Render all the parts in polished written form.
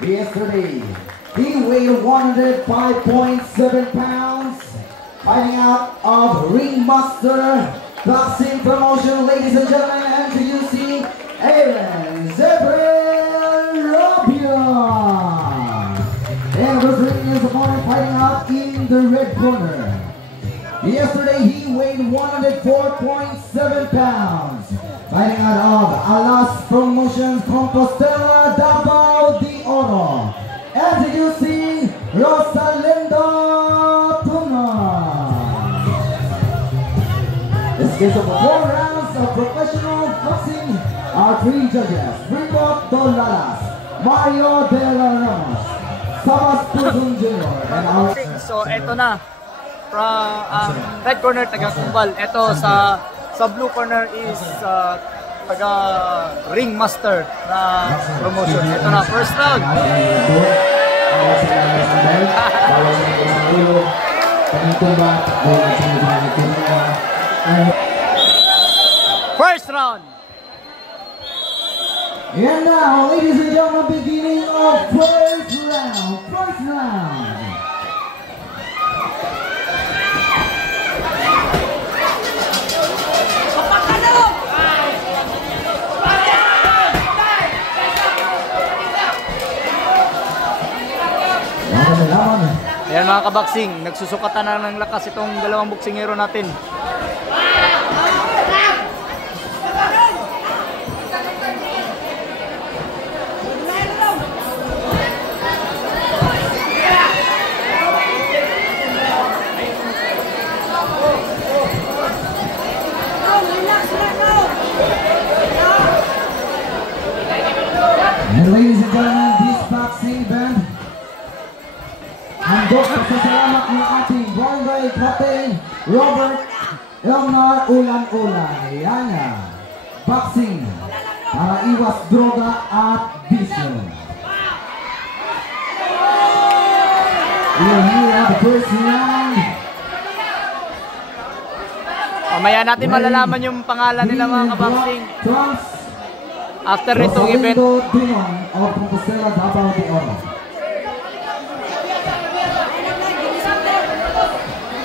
Yesterday, he weighed 105.7 pounds, fighting out of Ringmaster Boxing Promotion, ladies and gentlemen, introducing Aaron Zebril-Robio. And refereeing his opponent fighting out in the red corner. Yesterday, he weighed 104.7 pounds, fighting out of Alas Promotions, Compostela, Davao de Oro. Introducing Rosalindo Tunon. This gives up 4 rounds of professional boxing. Our 3 judges: Rico Dolalas, Mario De La Ramos, Sabas Puzon Jr. and our... So, eto na. From red corner, taga Kumbal. Ito sa blue corner is taga Ringmaster na promotion. Ito na, first round. First round. And now, ladies and gentlemen, beginning of first round. First round. Ayan mga kaboxing, nagsusukatan na ng lakas itong dalawang boksingero natin. And ladies and gentlemen, this boxing event, handog sa salamat ng ating barangay captain Robert Elnar Ulan-Ulan. Yan na, boxing para iwas droga at bisyo. We're here at the first round. Mamaya natin malalaman yung pangalan nila mga kaboxing. After itong event.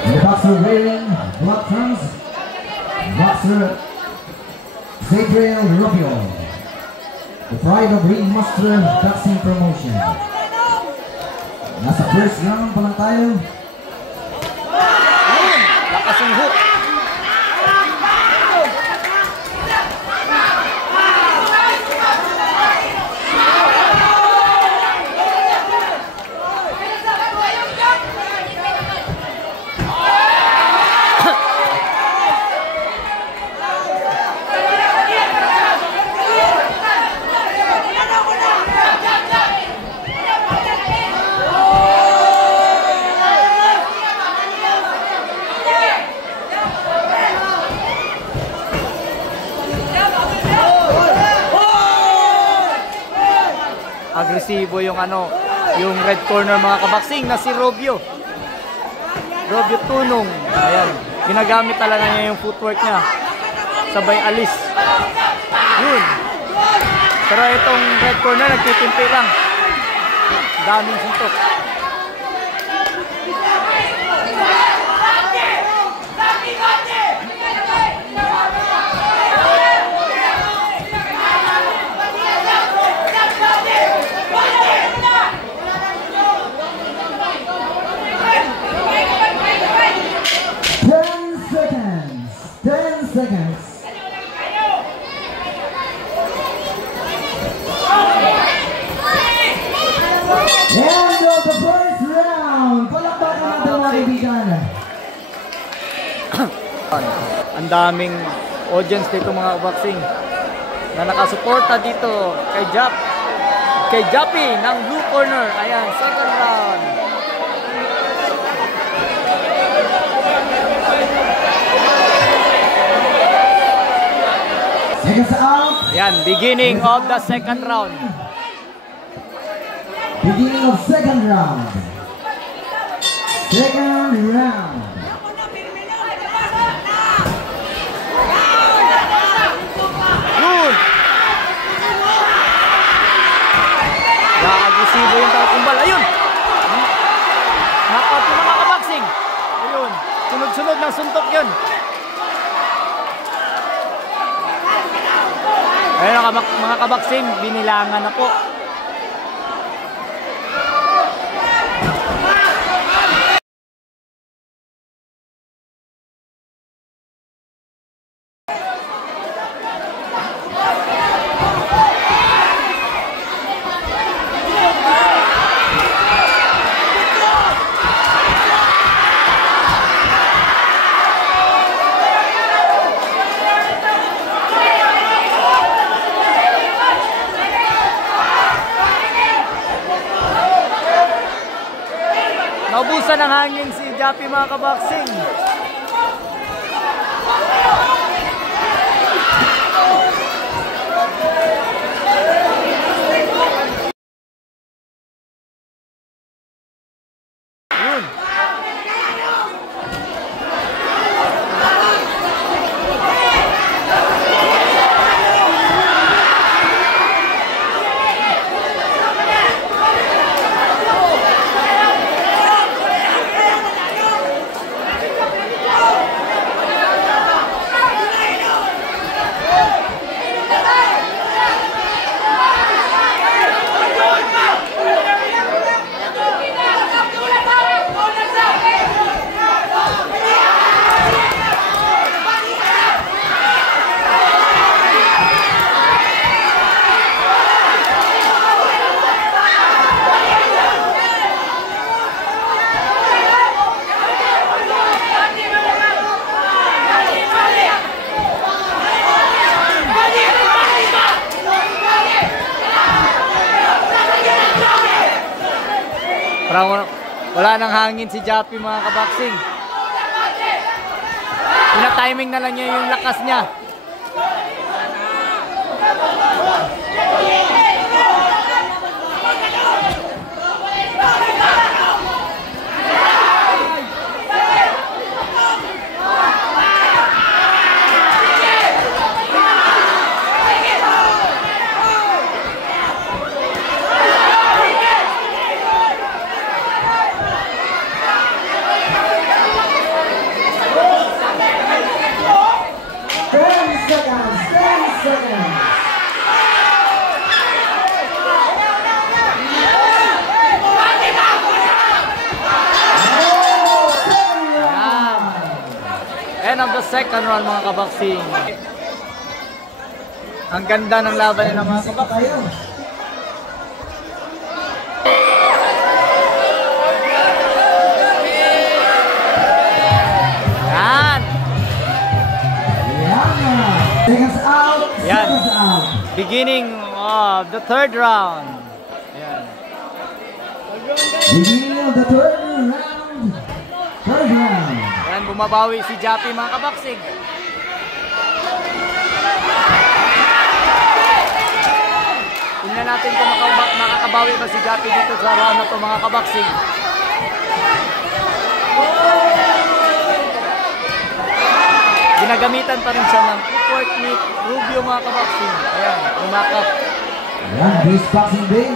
The boxer wearing black trunks, boxer Zebril-Robio, the pride of Ringmaster Boxing Promotion. Nasa first round pa lang tayo. Lakas ang hook. Agresibo yung yung red corner mga kaboxing na si Robio Tunong. Ayan, ginagamit talaga niya yung footwork niya, sabay alis yun. Pero itong red corner nagtitimpi lang, daming suntok. End of the first round. Palakpakan natin mga kaibigan. Ang daming audience dito mga boxing na nakasuporta dito kay Jappy ng blue corner. Ayan, second round. Seconds out. Ayan, beginning of the second round. Beginning of second round. Second round. Yun! Agresibo kumbal. Ayun! Knockout yung mga kaboxing. Ayun. Sunod-sunod ng suntok yun. Ayun mga kaboxing, binilangan na po. Naubusan ng hangin si Jappy mga kaboxing. Yun. Wala nang hangin si Jappy mga kaboxing. Pina-timing na lang niya yung lakas niya. End of the second round mga kaboxing. Ang ganda ng laban nila mga kaboxing. Yan. Seconds out. Yan. Seconds out. Beginning of the third round. Yan. Beginning of the third round. Third round. Yan, bumabawi si Jappy mga kaboxing. Tingnan natin kung makakabawi ba si Jappy dito sa round na to mga kaboxing. Ginagamitan pa rin siya ng foot meet Rubio mga kaboxing. Ayan, umakap. Ayan, this boxing day.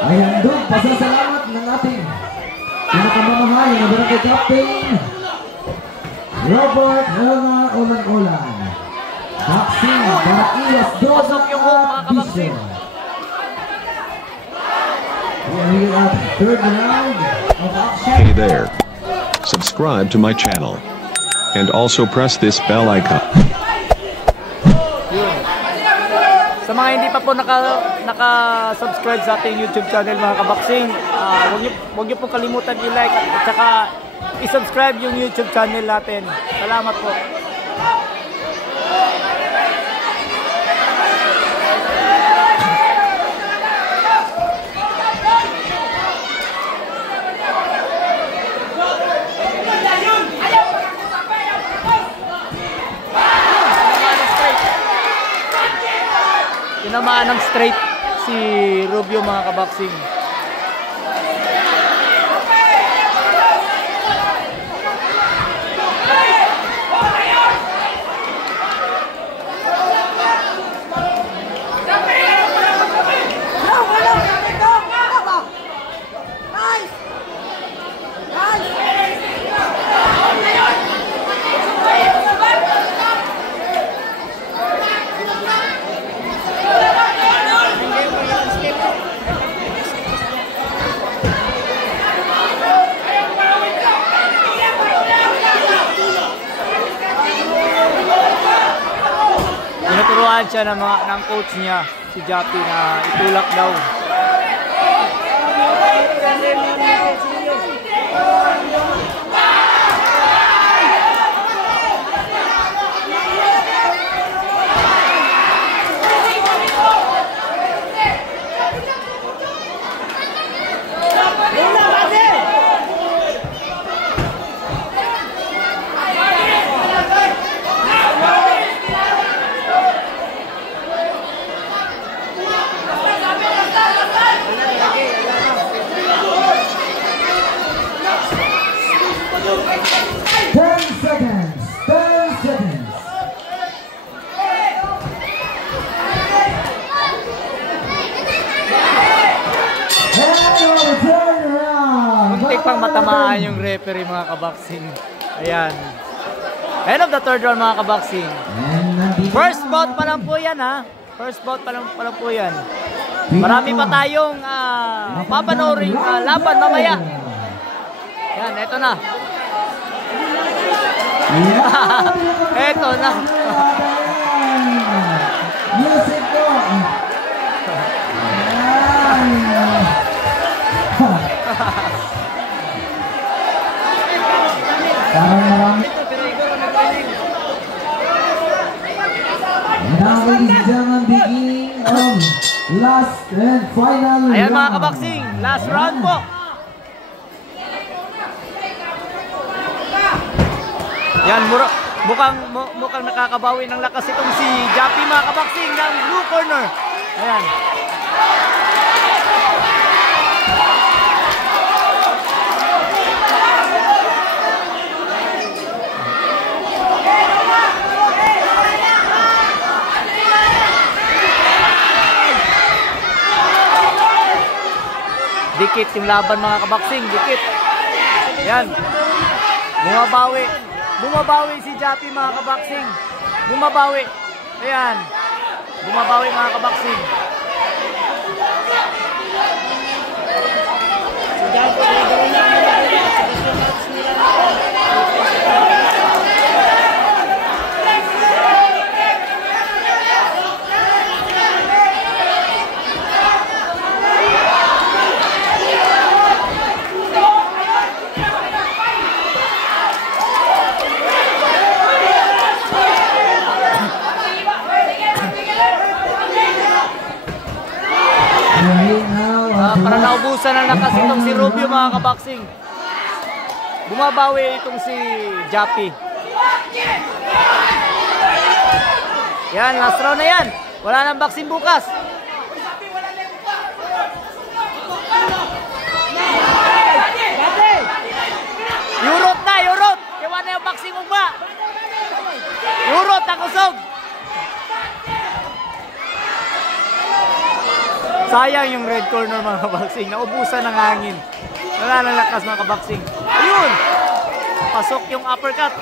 Ayan doon, pasasalamat ng ating pinakamamahal na barangay captain Robert Elmer Olan-Olan. Boxing para iwas doon Pasok yung hook mga kaboxing. We are at third round of action. Hey there. Subscribe to my channel. And also press this bell icon. Yun. Sa mga hindi pa po naka-subscribe sa ating YouTube channel mga kaboxing, huwag niyo po kalimutan i-like at saka i-subscribe yung YouTube channel natin. Salamat po. Tinamaan ng straight si Rubio mga kaboxing. Hinawaan siya ng coach niya, si Jappy, na itulak daw. Pang matamaan yung referee, mga kaboxing. Ayan. End of the third round, mga kaboxing. First bout pa lang po yan, ha? First bout pa lang po yan. Marami pa tayong papanooring laban mamaya. Yan, eto na. Eto na. Music ko. Now, ladies and gentlemen, beginning of last and final round. Ayan, mga kaboxing, last round po. Yan, mukhang nakakabawi ng lakas itong si Jappy, mga kaboxing, ng blue corner. Ayan. Dikit yung laban, mga kaboxing, dikit. Ayan. Bumabawi si Jappy, mga kaboxing. Bumabawi. Ayan. Bumabawi, mga kaboxing. Para naubusan ng lakas itong si Rubio, mga kaboxing. Bumabawi itong si Jappy. Yan, last round na yan. Wala nang boxing bukas. Yurot na, yurot. Kaya na yung boxing ugma. Yurot na kusog. Sayang yung red corner, mga kaboxing. Naubusan ng hangin. Wala nang lakas, mga kaboxing. Ayun! Pasok yung uppercut.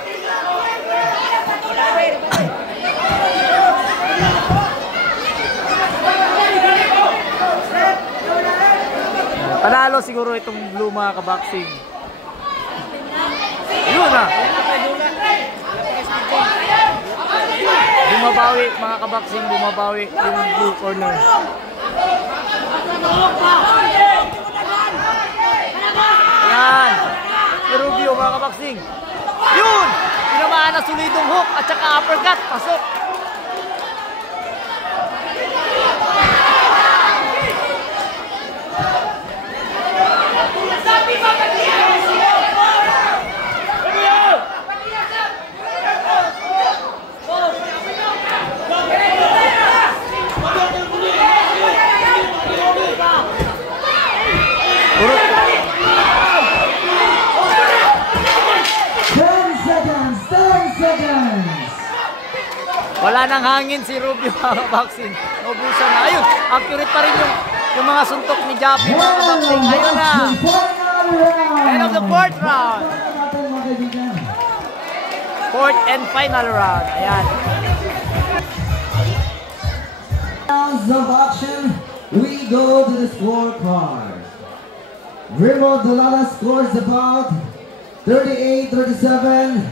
Panalo siguro itong blue, mga kaboxing. Ayun na! Bumabawi, mga kaboxing. Bumabawi yung blue corner. Yan. Rubio, mga kaboxing. Yun! Tinamaan na solidong hook at saka uppercut. Pasok. Wala nang hangin si Rubio, mga kaboxing. Naubusan na. Ayun, accurate pa rin yung mga suntok ni Jappy, mga kaboxing. Ayun na. End of the fourth round. Fourth and final round. Ayan. Rounds of action, we go to the scorecard. Remo Dalala scores about 38-37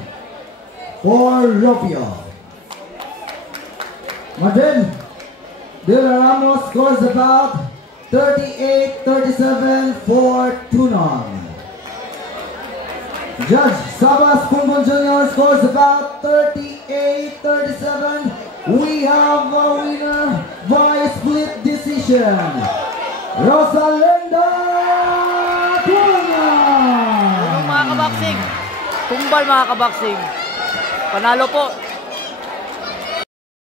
for Rubio. Madrid, Dela Ramos scores about 38-37 for Tunon. Judge Sabas Kumbon Jr. scores about 38-37. We have a winner by split decision. Rosalinda Cunha! Mga kaboxing, tumbal mga kaboxing. Panalo po